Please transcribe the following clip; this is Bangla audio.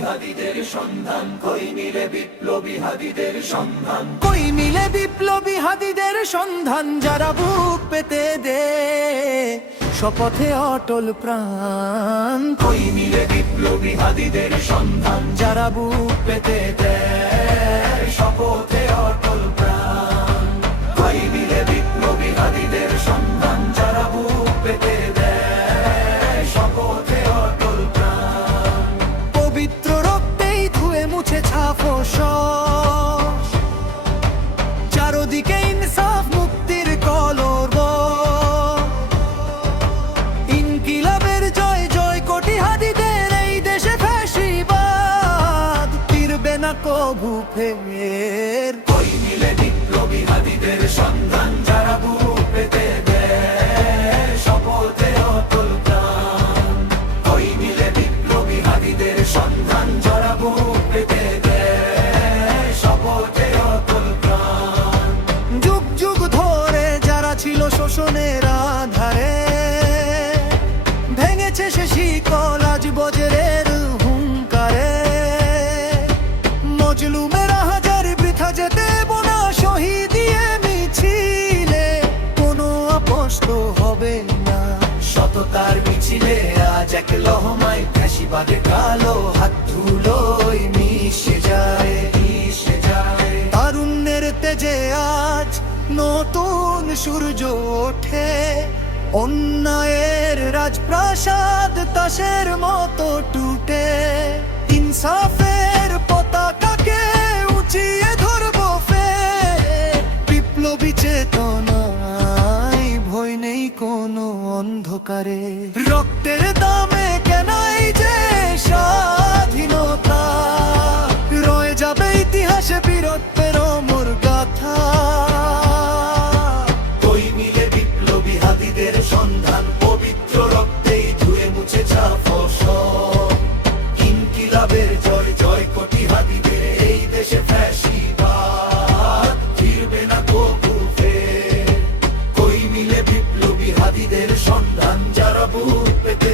হাদিদের সন্ধান? কই মিলে বিপ্লবী হাদিদের সন্ধান? কই মিলে বিপ্লবী হাদিদের সন্ধান? যারা বুক পেতে দে শপথে অটল প্রাণ। কই মিলে বিপ্লবী হাদিদের সন্ধান? যারা বুক পেতে দেয় শপথে সব। চারদিকে ইনসাফ, মুক্তির কলর ইনকিলাবের জয় জয় কোটি হাদিদের এই দেশে না কভু ফের। কই মিলে বিপ্লবী হাদিদের সন্ধান। ছিল আধারে। ভেঙেছে সে শিকল আজ বজরের হুঙ্কারে। মজলুমের হাজার বৃথা যেতে বোনা শহীদ দিয়ে মিছিলে। কোনো আপোষ তো হবে না। সততার মিছিলে আজ এক লহমায় ফ্যাসিবাদে কালো হাত ধুলোয় মিশে যায় মিশে যায়। তারুণ্যের তেজে আজ নতুন সূর্য ওঠে। অন্যায়ের রাজপ্রাসাদ তাসের মতো টুটে। ইনসাফের পতাকাকে উঁচিয়ে ধরবো ফের। বিপ্লবী চেতনায় ভয় নেই কোনো অন্ধকারে। রক্তের শহীদের সন্ধান যারা পেতে